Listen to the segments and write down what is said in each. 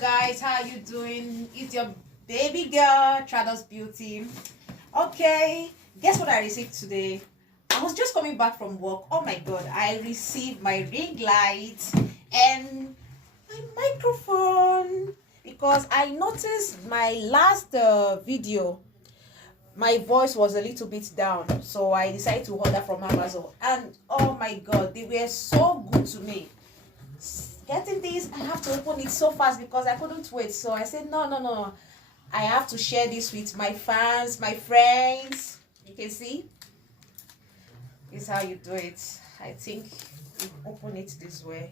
guys, how are you doing? It's your baby girl Trados Beauty. Okay, guess what I received today? I was just coming back from work. Oh my god, I received my ring light and my microphone because I noticed my last video my voice was a little bit down, so I decided to order from Amazon, and oh my god, they were so good to me. Getting this, I have to open it so fast because I couldn't wait. So I said no, I have to share this with my fans, my friends. You can see this is how you do it. I think you open it this way,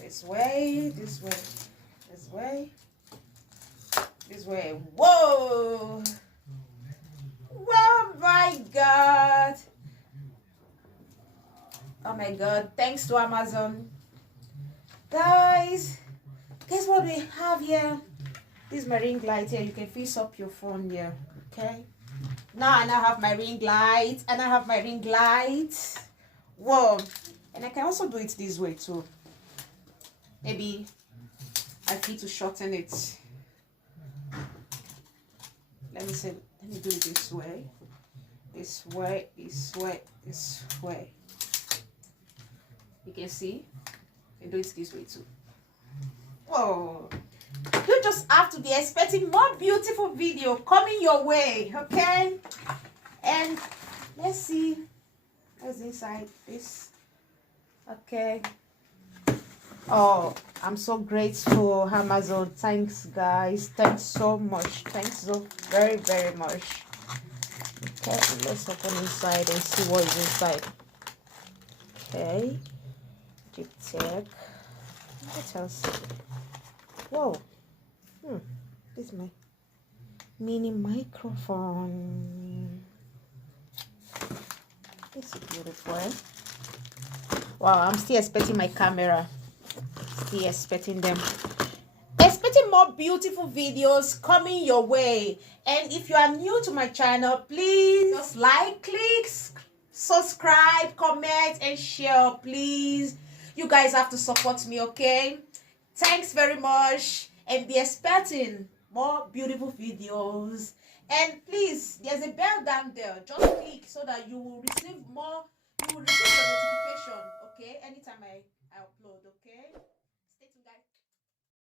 this way, this way, this way, this way. Whoa, oh my god, oh my god, thanks to Amazon. Guys, guess what we have here? This is my ring light here. You can fix up your phone here. Okay, now I now have my ring light, and I have my ring light. Whoa, and I can also do it this way too. Maybe I feel to shorten it. Let me see. Let me do it this way, this way, this way, this way. You can see. And do it this way too. Whoa, you just have to be expecting more beautiful video coming your way, okay? And let's see what's inside this. Okay, oh, I'm so grateful, Amazon. Thanks guys, thanks so much, thanks so very much. Okay, let's open inside and see what is inside. Okay, check. What else? Whoa. This is my mini microphone. This is beautiful. Wow, I'm still expecting my camera. Still expecting them. Expecting more beautiful videos coming your way. And if you are new to my channel, please just like, click, subscribe, comment, and share, please. You guys have to support me, okay? Thanks very much, and be expecting more beautiful videos. And please, there's a bell down there. Just click so that you will receive more. You will receive the notification, okay? Anytime I upload, okay?